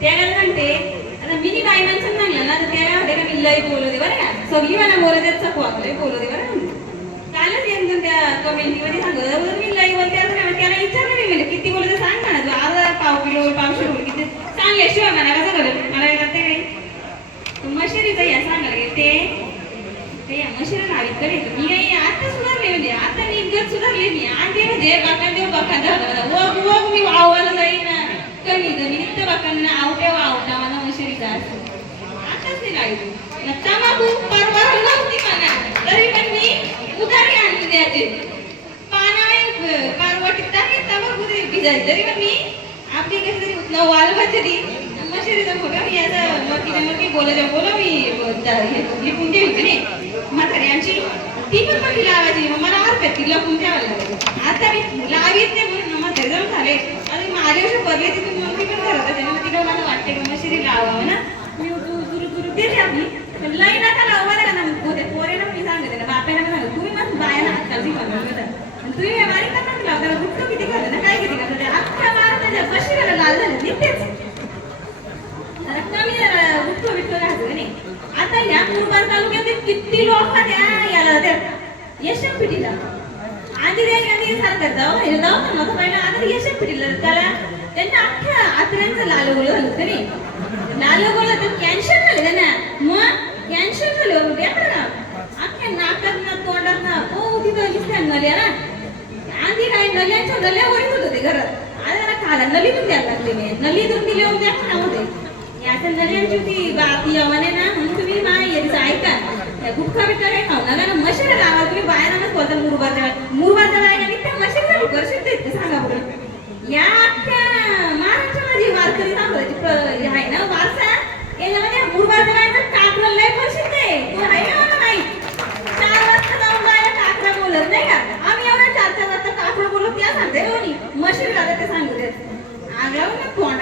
त्या काय आता मी बाई माणसं सांगलं ना तर त्या काय म्हणते का मी लय बोलू दे बरं सगळी मला बोलत आहेत सखू आपलं बोलू दे बरं कालच एकदम त्या कमेंटमध्ये सांगत बरं मी लय बोलते. असं त्याला विचारलं मी म्हणजे किती बोलते सांग म्हणा तू. अर्धा पाव किलो पावशे बोल किती सांगल्याशिवाय म्हणा कसं करेल मला काय करते काही. मशिरीचं या सांगायला गेले ते ते या मशिरी नावीत मी काही आता सुधारले म्हणजे आता मी इतकं सुधारले मी. आधी म्हणजे बाका देव बाका देव वग वग मी वावायला जाईन ना कमी कमी नित्य बाकांना आवट्या वावटा माझा मशिरीचा असतो आताच नाही लागली तंबाखू परवा नव्हती म्हणा तरी पण मी उधारी आणली द्यायची पाना पारवटी टाकली तंबाखू तरी भिजायची तरी पण मी आपली कशी तरी न वाल ती मशिरीचा फोटो मी असं मकीने मकी बोलायचं बोला मी लिपून ठेवायची नाही म्हातारी आमची ती पण मग लावायची मग मला अर्थ ती लपून ठेवायला लागायची आता मी लावीत नाही म्हणून म्हातारी जाऊन झाले आणि माझ्या वर्ष पडले तिथून मग मी पण करत होते मग तिला मला वाटते की मशिरी लावावं ना मी दुरू दुरू दुरू देते आपली पण लई नका लावू बरं का ना मग पोरे पोरे ना मी सांगते ना बापायला कमी राहतो नाही आता या कुरबान तालुक्यात किती लोक याला त्या यशपिटीला आधी त्या सारखं जाऊ हे जाऊ ना माझं पहिला आधी यशपिटीला त्याला अख्ख्या आतड्यांचं लाल गोळ झालं लाल गोळ तर कॅन्सर झाले त्यांना मग कॅन्सर झालं होतं बेकार ना अख्ख्या नाकात ना तोंडात ना हो तिथं दिसत्या नल्या ना आधी काय नल्यांच्या नल्या वरीत होते घरात आता जरा खाला नलीतून द्यायला लागले मी. नलीतून दिले होते ना होते आता होती ती बाती आहे ना म्हणून तुम्ही मा येते ऐका. போன